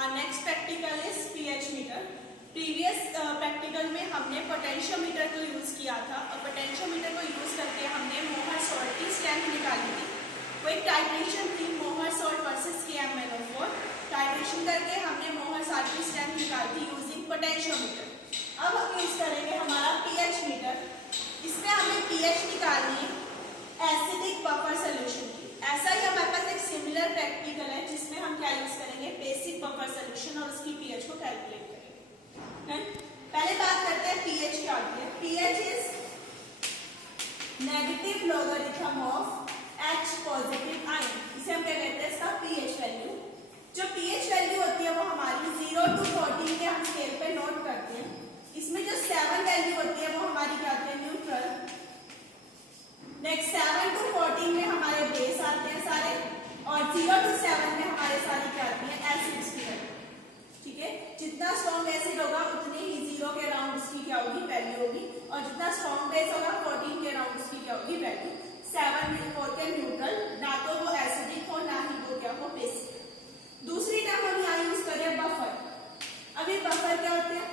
Next practical is pH meter. Previous practical में हमने potentiometer को यूज किया था और पोटेंशियोमीटर को यूज करके हमने मोहर सॉल्ट की स्ट्रेंथ निकाली थी। वो एक टाइट्रेशन थी, मोहर सॉल्ट वर्सेस KmNO4। टाइट्रेशन करके हमने मोहर सॉल्ट की स्ट्रेंथ निकाली थी यूजिंग पोटेंशियोमीटर। अब हम यूज करेंगे हमारा पीएच मीटर। इसमें हमें पीएच निकालनी है एसिडिक बफर सोल्यूशन की। ऐसा ही हमारे पास एक सिमिलर प्रैक्टिकल है जिसमें हम क्या यूज करेंगे, बेसिक बफर सोल्यूशन, और उसकी पीएच को कैलकुलेट करेंगे। पहले बात करते हैं पीएच क्या होती है। PH is negative logarithm of H positive ion. इसे हम क्या कहते हैं, इसका पीएच वैल्यू। जो पीएच वैल्यू होती है वो हमारी 0 to 14 के हम स्केल पे नोट करते हैं। इसमें जो 7 वैल्यू होती है वो हमारी क्या आती है, न्यूट्रल। नेक्स्ट 7 to 14 में हमारे बेस आते हैं सारे, और 0 to 7 में हमारे सारी क्या आती है, एसिड्स की वैल्यू। ठीक है, जितना स्ट्रॉन्ग एसिड होगा उतनी ही 0 के अराउंड उसकी क्या होगी, वैल्यू होगी, और जितना स्ट्रॉन्ग बेस होगा 14 के अराउंड उसकी क्या होगी, वैल्यू। 7 में 4 के न्यूट्रल, ना तो वो एसिडिक हो ना ही वो क्या हो, बेसिक। दूसरी टर्म हम यहाँ यूज करें बफर। अभी बफर क्या होते हैं,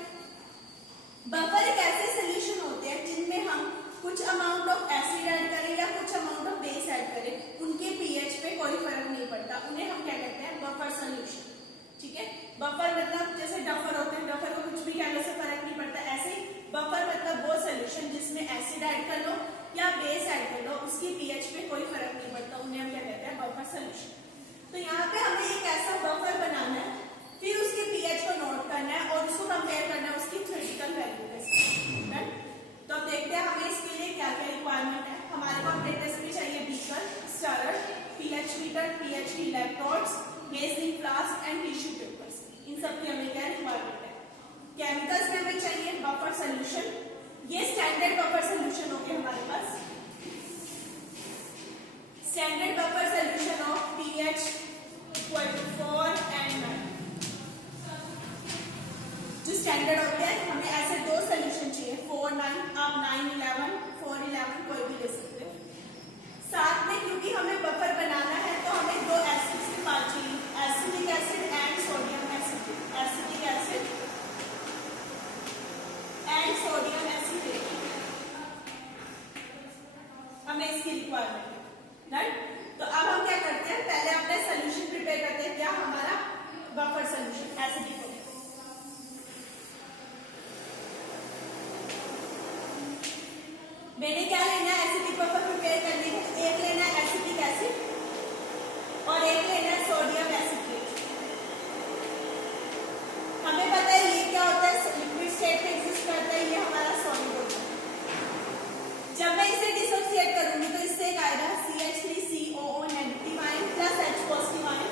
बफर एक ऐसे सोल्यूशन होते हैं जिनमें हम कुछ अमाउंट ऑफ एसिड ऐड करें या कुछ अमाउंट ऑफ बेस ऐड करें, उनके पीएच पे कोई फर्क नहीं पड़ता, उन्हें हम क्या कहते हैं, बफर सोल्यूशन। ठीक है, बफर मतलब जैसे डफर होते हैं, डफर को कुछ भी कहने से फर्क नहीं पड़ता, ऐसे ही बफर मतलब वो सोल्यूशन जिसमें एसिड ऐड कर लो या बेस ऐड कर लो, उसकी पीएच पे कोई फर्क नहीं पड़ता, उन्हें हम क्या कहते हैं, बफर सोल्यूशन। तो यहाँ पे हमें एक ऐसा बफर बनाना है, फिर उसके पीएच को नोट करना है और उसको कंपेयर करना है उसकी थ्योरेटिकल वैल्यू के साथ। तो अब देखते हैं हमें इसके लिए क्या क्या रिक्वायरमेंट है। हमारे को अपडेट्स भी चाहिए, beaker, stirrer, pH meter, pH की electrodes, measuring flask and tissue papers. इन सब की हमें क्या रिक्वायरमेंट है। केमिकल्स में हमें चाहिए बफर सोल्यूशन। ये स्टैंडर्ड बफर सोल्यूशन हो गए हमारे पास। Standard buffer solution of pH equal to 4 and 9। जो स्टैंडर्ड होते हैं, हमें ऐसे दो सोल्यूशन चाहिए, 4, 9, आप 9, 11, 4, 11 कोई भी ले सकते हो। साथ में क्योंकि हमें बफर बनाना है तो हमें दो एसिड्स की बात चाहिए, acetic acid and sodium acid. Acetic acid and sodium acid हमें इसकी रिक्वायरमेंट है, राइट। तो अब हम क्या करते हैं, पहले अपने सोल्यूशन प्रिपेयर करते हैं। क्या हमारा बफर सोल्यूशन एसिडिक हो गया। मैंने क्या लेना है, एसिडिक बफर प्रिपेयर करने के लिए एक लेना है एसिटिक एसिड और एक लेना है सोडियम एसिटेट। हमें पता है ये क्या होता है, लिक्विड स्टेट में एग्जिस्ट करता है, ये हमारा सॉलिड होता है। जब मैं इसे डिसोसिएट करूंगी तो इससे एक आएगा CH3COO negative ion plus H positive ion.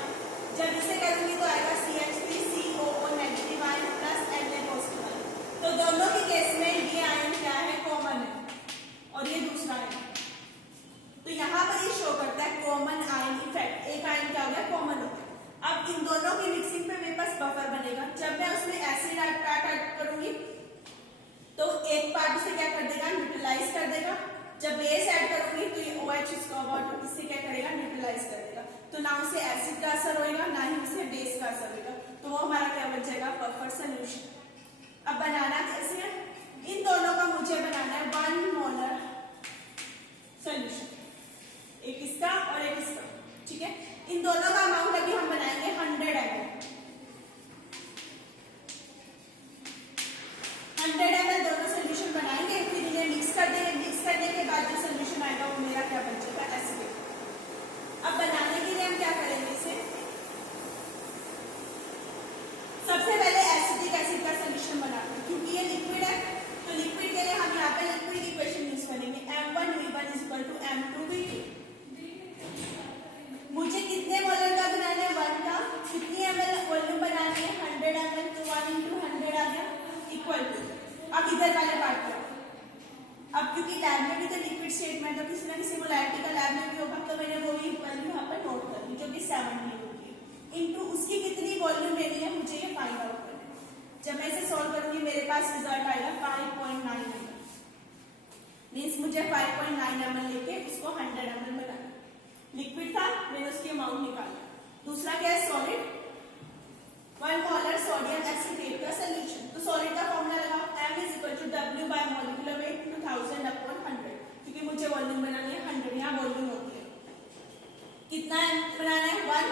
जब इसे करूंगी तो आएगा CH3COO negative ion plus Na positive ion. तो दोनों के केस में ये आयन क्या है, कॉमन है, और ये दूसरा आयन। तो यहाँ पर ये शो करता है कॉमन आयन इफेक्ट। एक आयन क्या हो गया, कॉमन हो गया। अब इन दोनों की मिक्सिंग पे मेरे पास बफर बनेगा। जब मैं उसमें एसिड ऐड करूंगी तो एक पार्ट से क्या कर देगा, न्यूट्रलाइज कर देगा। जब बेस ऐड करूंगी तो ये OH इसका वाटर इससे क्या करेगा, न्यूट्रलाइज कर देगा। तो ना उसे एसिड का असर होगा ना ही उसे बेस का असर होगा, तो वो हमारा क्या बन जाएगा, बफर सोल्यूशन। अब बनाना कैसे है, इन दोनों का मुझे बनाना है 1 मोलर सोल्यूशन, एक इसका और एक इसका। ठीक है, इन दोनों का अमाउंट अभी हम बनाएंगे 100 ml। 100 ml दोनों सोल्यूशन बनाएंगे, फिर इन्हें मिक्स कर देंगे। मिक्स करने के बाद जो सोल्यूशन आएगा वो मेरा क्या बन जाएगा, एसिड। अब बनाने के लिए हम क्या करेंगे, इसे सबसे पहले एसिटिक एसिड का सोल्यूशन बनाते हैं। क्योंकि ये लिक्विड है तो लिक्विड के लिए हम यहाँ पे लिक्विड इक्वेशन यूज करेंगे, M1V1 = M2V2। मुझे कितने मोलर का बनाना है, 1 का। कितनी ml वॉल्यूम बनानी है, 100 ml, तो 1 × 100 आ गया इक्वल टू। अब इधर वाले पार्ट पर अब क्योंकि लैब में भी तो लिक्विड स्टेट में, तो किसी ना किसी मोलैरिटी का लैब में भी होगा, तो मैंने वो भी वैल्यू यहाँ पर नोट कर दी जो कि 7 होगी, इनटू उसकी कितनी वॉल्यूम लेनी है मुझे ये फाइंड आउट करना है। जब मैं इसे सॉल्व करूंगी मेरे पास रिजल्ट आएगा 5.9 ml। मीन्स मुझे 5.9 ml लेके उसको 100 ml बनाना। लिक्विड था, मैंने उसकी अमाउंट निकाला। दूसरा क्या है, सॉलिड। 1 मोलर सोडियम एसीटेट का सोल्यूशन। तो सॉलिड का फॉर्मूला लगाओ, m is equal to W by molecular weight 2000 upon 100, क्योंकि मुझे वॉल्यूम बनानी है 100, यहाँ वॉल्यूम होती है। कितना बनाना है 1,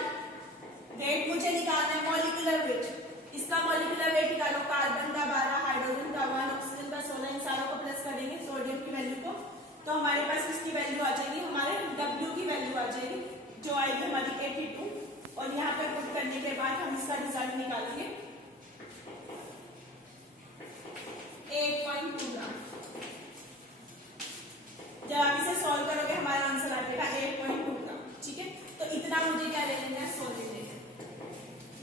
वेट मुझे निकालना है मॉलिक्यूलर वेट, इसका मॉलिक्यूलर वेट निकालो, कार्बन का 12, हाइड्रोजन का 1, ऑक्सीजन का 16, इन सारों को प्लस करेंगे सोडियम की वैल्यू को, तो हमारे पास इसकी वैल्यू आ जाएगी, हमारे W की वैल्यू आ जाएगी जो आएगी हमारी 82, और यहाँ पे पुट करने के बाद हम इसका रिजल्ट निकालेंगे 8.2 ग्राम। जब आप इसे सॉल्व करोगे हमारा आंसर आ जाएगा 8.2 ग्राम। ठीक है, तो इतना मुझे क्या ले लेना है, सॉल्व ले लेना।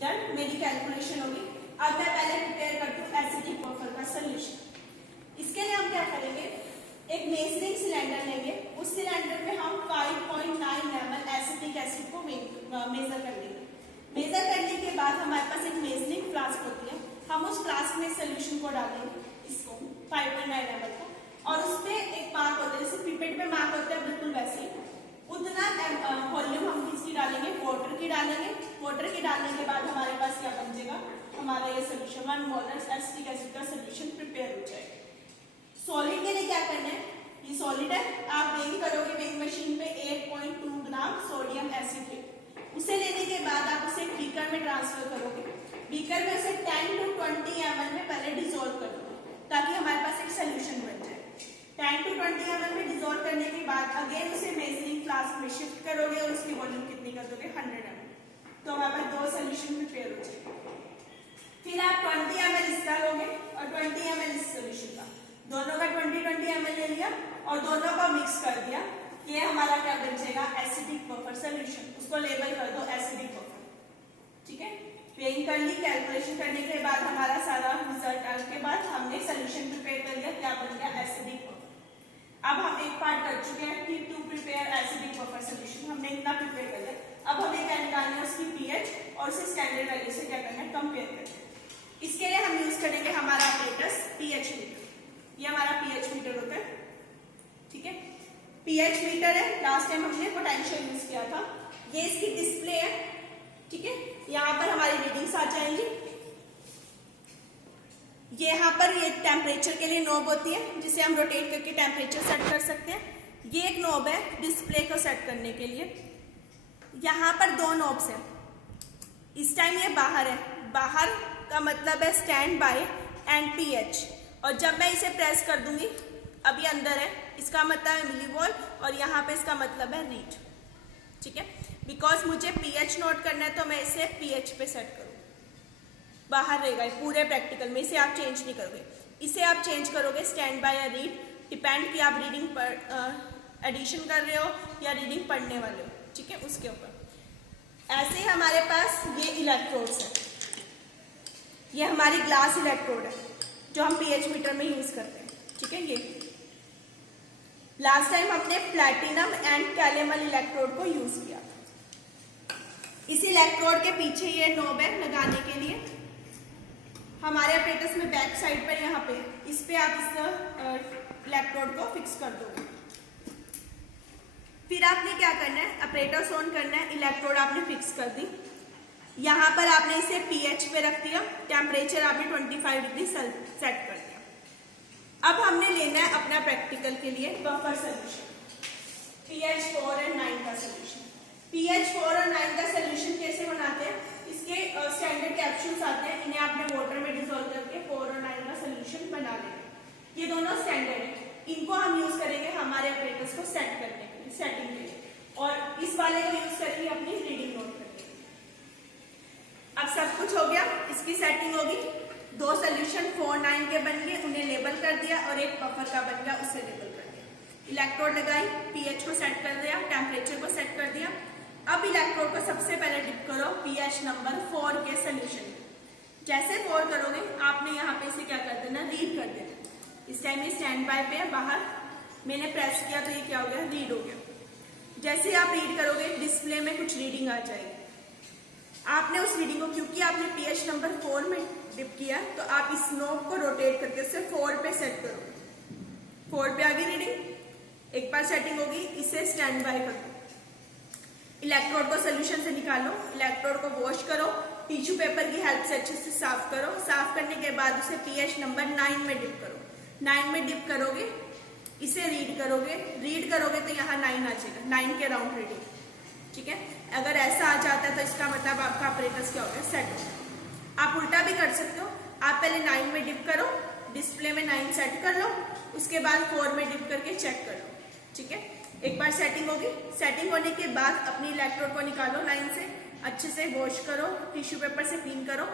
डन, मेरी कैलकुलेशन होगी। अब मैं पहले प्रिपेयर करती हूँ एसिडिक बफर का सोल्यूशन। इसके लिए हम क्या करेंगे, एक मेजरिंग सिलेंडर लेंगे, उस सिलेंडर में हम 5.9 ml एसिटिक एसिड को मेजर कर लेंगे। मेजर करने के बाद हमारे पास एक मेजरिंग फ्लास्क होती है, हम उस फ्लास्क में सोल्यूशन को डालेंगे, इसको 5.9 ml को, और उस पे एक मार्क होता है, जैसे पिपेट पे मार्क होता है बिल्कुल वैसे ही, उतना वॉल्यूम हम किसकी डालेंगे, वाटर की डालेंगे। वाटर की डालने के बाद हमारे पास क्या बन जाएगा, हमारा ये सोल्यूशन 1 मोलर एसिटिक एसिड का सोल्यूशन प्रिपेयर हो जाएगा। सॉलिड के लिए क्या करना है, ये सॉलिड है, आप वेइंग करोगे वेइंग मशीन पे 8.2 ग्राम सोडियम एसीटेट। उसे लेने के बाद आप उसे बीकर में ट्रांसफर करोगे, बीकर में उसे 10 to 20 ml में पहले डिसॉल्व कर दो, ताकि हमारे पास एक सोल्यूशन बन जाए। 10 to 20 ml में डिसॉल्व करने के बाद अगेन उसे मेजरिंग फ्लास्क में शिफ्ट करोगे और उसकी वॉल्यूम कितनी कर दोगे, 100 ml, तो हमारे पास 2 सोल्यूशन प्रिपेयर हो जाएगा। फिर आप 20 ml इसका लोगे और 20 ml इस सोल्यूशन का, दोनों का 20 ml ले लिया और दोनों को मिक्स कर दिया, ये हमारा क्या बन जाएगा, एसिडिक बफर सोल्यूशन। उसको लेबल कर दो एसिडिक बफर। ठीक है, वेइंग कर ली, कैलकुलेशन करने के बाद हमारा सारा रिजल्ट आने के बाद हमने सोल्यूशन प्रिपेयर कर लिया, क्या बन गया, एसिडिक बफर। अब हम एक पार्ट कर चुके हैं कि to prepare acidic buffer solution, हमने इतना प्रिपेयर कर लिया। अब हमें क्या निकालना है, उसकी पीएच और उसे स्टैंडर्ड वैल्यू से क्या करना है, कंपेयर करना है। इसके लिए हम यूज करेंगे हमारा अपरेटस पीएच मीटर, ये हमारा पीएच मीटर होता है। ठीक है, पीएच मीटर है, लास्ट टाइम हमने पोटेंशियल यूज किया था, ये इसकी डिस्प्ले है। ठीक है, यहाँ पर हमारी रीडिंग्स आ जाएंगी, ये यहाँ पर ये टेम्परेचर के लिए नॉब होती है, जिसे हम रोटेट करके टेम्परेचर सेट कर सकते हैं। ये एक नॉब है डिस्प्ले को सेट करने के लिए। यहाँ पर 2 नॉब्स हैं, इस टाइम ये बाहर है, बाहर का मतलब है स्टैंड बाय एंड पीएच, और जब मैं इसे प्रेस कर दूंगी, अभी अंदर है, इसका मतलब है मिलीवोल्ट, और यहाँ पे इसका मतलब है रीड। ठीक है, बिकॉज मुझे पीएच नोट करना है तो मैं इसे पीएच पे सेट करूँ, बाहर रहेगा पूरे प्रैक्टिकल में, इसे आप चेंज नहीं करोगे। इसे आप चेंज करोगे स्टैंड बाय या रीड, डिपेंड कि आप रीडिंग पर एडिशन कर रहे हो या रीडिंग पढ़ने वाले हो। ठीक है, उसके ऊपर ऐसे ही हमारे पास ये इलेक्ट्रोड्स है, ये हमारी ग्लास इलेक्ट्रोड है जो हम पीएच मीटर में यूज करते हैं। ठीक है, ये लास्ट टाइम हमने प्लैटिनम एंड कैलेमल इलेक्ट्रोड को यूज किया था। इस इलेक्ट्रोड के पीछे ये नॉब है लगाने के लिए, हमारे अपरेटस में बैक साइड पर यहाँ पे, इस पे आप इस इलेक्ट्रोड को फिक्स कर दोगे। फिर आपने क्या करना है, अपरेटस ऑन करना है, इलेक्ट्रोड आपने फिक्स कर दी, यहाँ पर आपने इसे पीएच पे रख दिया, टेम्परेचर आपने 25 डिग्री सेट कर दिया। अब हमने लेना है अपना प्रैक्टिकल के लिए बफर सोल्यूशन, pH 4 और 9 का सोल्यूशन। pH 4 और 9 का सोल्यूशन कैसे बनाते हैं, इसके स्टैंडर्ड कैप्सूल्स आते हैं, इन्हें आपने वाटर में डिसॉल्व करके 4 और 9 का सोल्यूशन बना लेंगे। ये दोनों स्टैंडर्ड है, इनको हम यूज करेंगे हमारे अपरेटस को सेट करने के लिए, सेटिंग के लिए, और इस वाले को यूज करेंगे अपनी रीडिंग नोट करने के लिए। अब सब कुछ हो गया, इसकी सेटिंग होगी, 2 सोल्यूशन 4, 9 के बन गए, उन्हें लेबल कर दिया, और एक बफर का बन गया, उसे लेबल कर दिया। इलेक्ट्रोड लगाई, पीएच को सेट कर दिया, टेम्परेचर को सेट कर दिया। अब इलेक्ट्रोड को सबसे पहले डिप करो पीएच नंबर 4 के सोल्यूशन। जैसे 4 करोगे आपने यहाँ पे इसे क्या कर देना, रीड कर देना। इस टाइम ये स्टैंड बाय पे है, बाहर मैंने प्रेस किया तो ये क्या हो गया, रीड हो गया। जैसे ही आप रीड करोगे डिस्प्ले में कुछ रीडिंग आ जाएगी, आपने उस रीडिंग को, क्योंकि आपने पीएच नंबर 4 में डिप किया, तो आप इस नॉब को रोटेट करके उसे 4 पे सेट करोगे। 4 पे आ गई रीडिंग, एक बार सेटिंग होगी, इसे स्टैंड बाय करो। इलेक्ट्रोड को सोल्यूशन से निकालो, इलेक्ट्रोड को वॉश करो, टिश्यू पेपर की हेल्प से अच्छे से साफ करो, साफ करने के बाद उसे पीएच नंबर 9 में डिप करो, 9 में डिप करोगे, इसे रीड करोगे तो यहाँ 9 आ जाएगा, 9 के राउंड रीडिंग, ठीक है। अगर ऐसा आ जाता है तो इसका मतलब आपका अपरेटस क्या हो गया, सेट हो गया। आप उल्टा भी कर सकते हो, आप पहले 9 में डिप करो, डिस्प्ले में 9 सेट कर लो, उसके बाद 4 में डिप करके चेक कर लो, ठीक है। एक बार सेटिंग होगी, सेटिंग होने के बाद अपनी इलेक्ट्रोड को निकालो लाइन से, अच्छे से वॉश करो, टिश्यू पेपर से क्लीन करो,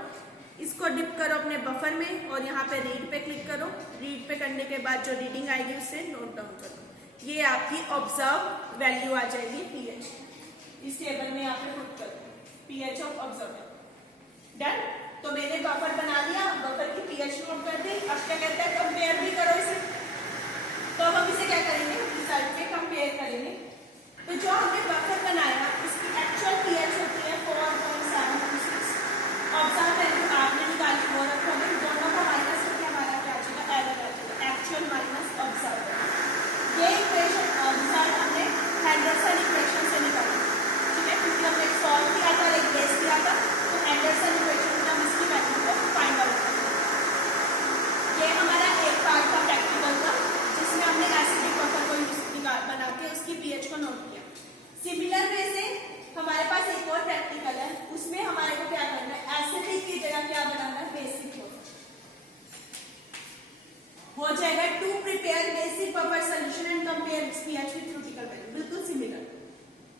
इसको डिप करो अपने बफर में और यहाँ पे रीड पे क्लिक करो। रीड पे करने के बाद जो रीडिंग आएगी उससे नोट डाउन करो। ये आपकी ऑब्जर्व वैल्यू आ जाएगी पीएच, इस टेबल में यहाँ पे पुट करो पीएच ऑफ ऑब्जर्व। डन। तो मैंने बफर बना लिया, बफर की पीएच नोट कर दी। अब क्या कहता है, कंपेयर भी करो इसे। तो अब हम इसे क्या करेंगे, रिजल्ट पे कंपेयर करेंगे। तो जो हमने बफर बनाया उसकी एक्चुअल पीएच होती है 4.726, ऑब्जर्व वैल्यू आपने निकाली वो रखोगे, दोनों का माइनस करके हमारा क्या आ जाएगा, एरर आ जाएगा, एक्चुअल माइनस ऑब्जर्व। ये इक्वेशन रिजल्ट हमने हेंडरसन इक्वेशन से निकाली, ठीक है, क्योंकि हमने एक सॉल्व किया था और एक बेस किया था, तो हेंडरसन इक्वेशन से हम इसकी वैल्यू को फाइंड आउट करेंगे। ये हमारा एक पार्ट का प्रैक्टिकल था जिसमें हमने एसिडिक बफर को बना के उसकी पीएच को नोट किया। सिमिलर वे से हमारे पास एक और प्रैक्टिकल है, उसमें हमारे को क्या करना है, एसिडिक की जगह क्या बनाना है, बेसिक हो जाएगा। To prepare basic buffer solution and compare pH with critical value, बिल्कुल सिमिलर,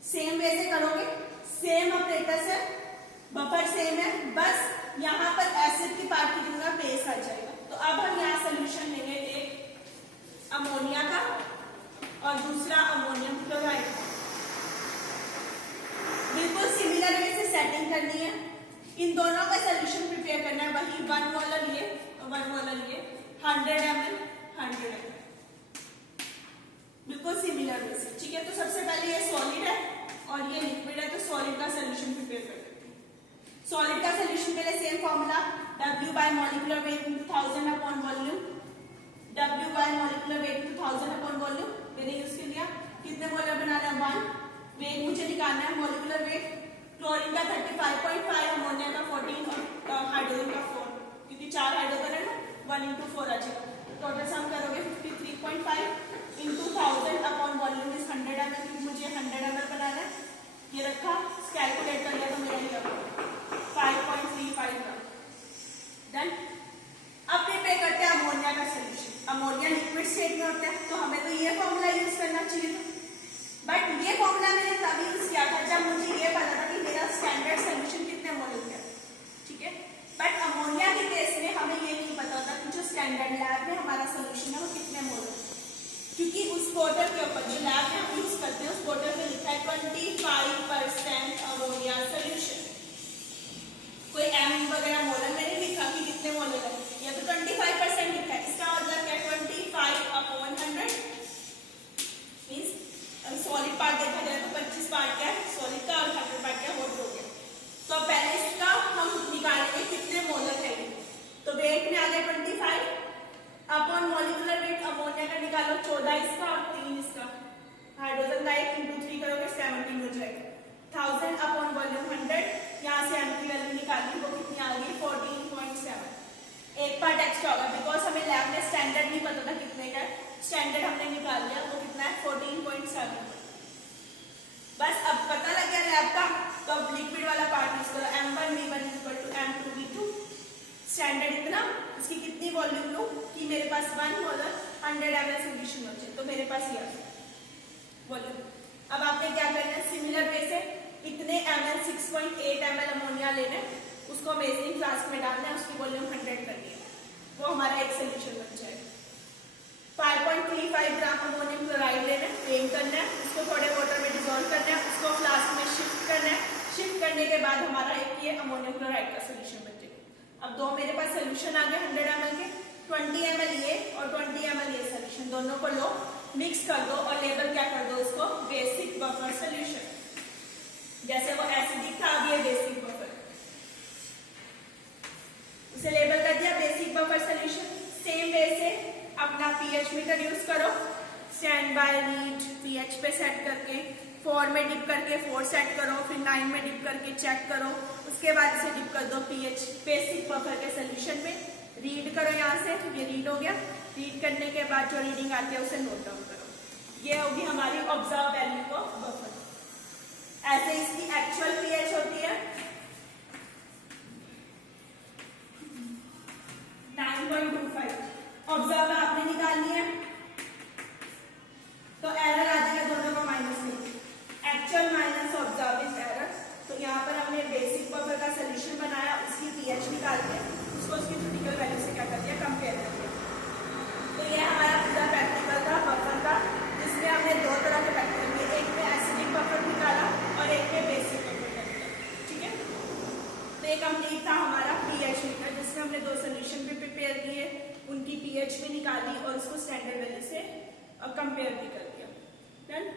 सेम वे से करोगे, सेम ऑपरेटर्स है, बफर सेम है, बस यहाँ पर एसिड की पार्ट की जगह बेस आ जाएगा। तो अब हम यहाँ सोल्यूशन लेंगे, एक अमोनिया का और दूसरा अमोनियम क्लोराइड का। बिल्कुल सिमिलर वे से सेटिंग करनी है, इन दोनों का सोल्यूशन प्रिपेयर करना है, वही 1 मोलर ये और 1 मोलर ये, 100 ml 100 ml, बिल्कुल सिमिलर वे से, ठीक है। तो सबसे पहले ये सॉलिड है और ये लिक्विड है, तो सॉलिड का सोल्यूशन प्रिपेयर कर लेते हैं। सॉलिड का सोल्यूशन के लिए same formula, W by molecular weight into 1000 upon volume, W by molecular weight into 1000 upon volume मैंने यूज कर लिया। कितने मोलर बनाना है, 1, वेट मुझे निकालना है, मोलिकुलर वेट क्लोरीन का 35.5, अमोनिया का 14 और हाइड्रोजन का 4, क्योंकि 4 हाइड्रोजन है ना, 1 into 4 आ जाएगा। टोटल सम करोगे 53.5 into 1000 upon volume is 100 ml, क्योंकि मुझे 100 ml बनाना है। ये रखा, कैलकुलेट कर लिया तो मेरा ये 5.35 ग्राम। डन। अब प्रिपेयर करते हैं अमोनिया का सोल्यूशन। अमोनिया लिक्विड स्टेट में होता है, तो हमें तो ये फॉर्मूला यूज करना चाहिए था, बट ये फॉर्मूला मैंने तभी यूज किया था जब मुझे ये पता था कि मेरा स्टैंडर्ड सोल्यूशन कितने मोलर का, ठीक है। बट अमोनिया के केस में हमें ये नहीं पता था कि जो स्टैंडर्ड लैब में हमारा सोल्यूशन है वो कितने मोलर, क्योंकि उस बोतल के ऊपर जो लैब में हम यूज करते हैं उस बोतल में लिखा है 25% अमोनिया सोल्यूशन। कोई एम वगैरह मोलर में नहीं लिखा कि कितने मोलर है, या तो 25% लिखा है। इसका मतलब क्या, 25/100 मींस सॉलिड पार्ट देखा जाए तो 25 पार्ट क्या है सॉलिड का और 100 पार्ट क्या हॉट हो गया। तो पहले इसका हम निकालेंगे कितने मोलर है, तो वेट में आ गया 25 अपॉन मॉलिक्यूलर वेट अमोनिया का निकालो 14 इसका और 3 इसका, हाइड्रोजन का 1 into 3 करोगे 17 हो जाएगा। 1000 अपॉन वॉल्यूम 100, यहाँ से एम की वैल्यू निकाली, वो कितनी आ गई 14.7, एक पार्ट एक्स्ट्रा होगा बिकॉज हमें लैब में स्टैंडर्ड नहीं पता था कितने का, स्टैंडर्ड हमने निकाल लिया, वो कितना है 14.7। बस अब पता लग गया लैब का, तो अब लिक्विड वाला पार्ट यूज करो, M1V1 = M2V2, स्टैंडर्ड इतना, इसकी कितनी वॉल्यूम लो कि मेरे पास 1 मोलर 100 ml सोल्यूशन हो जाए, तो मेरे पास ये वॉल्यूम। अब आपने क्या करना है, सिमिलर वे से इतने ml 6.8 ml अमोनिया लेना है, उसको मेजरिंग फ्लास्क में डालना है, उसकी वॉल्यूम 100 करनी है, वो हमारा एक सोल्यूशन बन जाएगा। 5.35 ग्राम अमोनियम क्लोराइड लेना है, वेट करना है, उसको थोड़े वाटर में डिसॉल्व करना है, उसको फ्लास्क में शिफ्ट करना है, शिफ्ट करने के बाद हमारा एक ये अमोनियम क्लोराइड का सोल्यूशन बन जाएगा। अब दो मेरे पास सोल्यूशन आ गए 100 ml के, 20 ml ये और 20 ml ये सोल्यूशन, दोनों को लो, मिक्स कर दो और लेबल क्या कर दो उसको, बेसिक बफर सोल्यूशन। जैसे वो एसिडिक था, अब ये बेसिक बफर, उसे लेबल कर दिया basic buffer solution. Same way से अपना पीएच मीटर यूज करो, स्टैंड बाय रीड पीएच पे सेट करके 4 में डिप करके 4 सेट करो, फिर 9 में डिप करके चेक करो, उसके बाद इसे डिप कर दो पीएच बेसिक बफर के सोल्यूशन में, रीड करो यहाँ से, ये रीड हो गया। रीड करने के बाद जो रीडिंग आती है उसे नोट डाउन करो। ये होगी हमारी ऑब्जर्व वैल्यू ऑफ बफर। ऐसे इसकी एक्चुअल पीएच होती है 9.25, ऑब्जर्व में आपने निकालनी है तो एरर आ जाएगा दोनों का माइनस में, actual minus observe is error. तो यहाँ पर हमने बेसिक बफर का सोल्यूशन बनाया, उसकी पीएच निकाल के उसको उसकी क्रिटिकल वैल्यू से क्या कर दिया, कंपेयर कर दिया। तो ये हमारा पूरा प्रैक्टिकल था बफर का, जिसमें हमने दो तरह के प्रैक्टिकल किए, एक में एसिडिक बफर निकाला और एक में बेसिक बफर निकाला। ठीक है, तो ये कंप्लीट था हमारा पीएच मीटर, जिसमें हमने दो सोल्यूशन भी प्रिपेयर किए, उनकी पीएच भी निकाली और उसको स्टैंडर्ड वैल्यू से कंपेयर भी कर दिया। डन।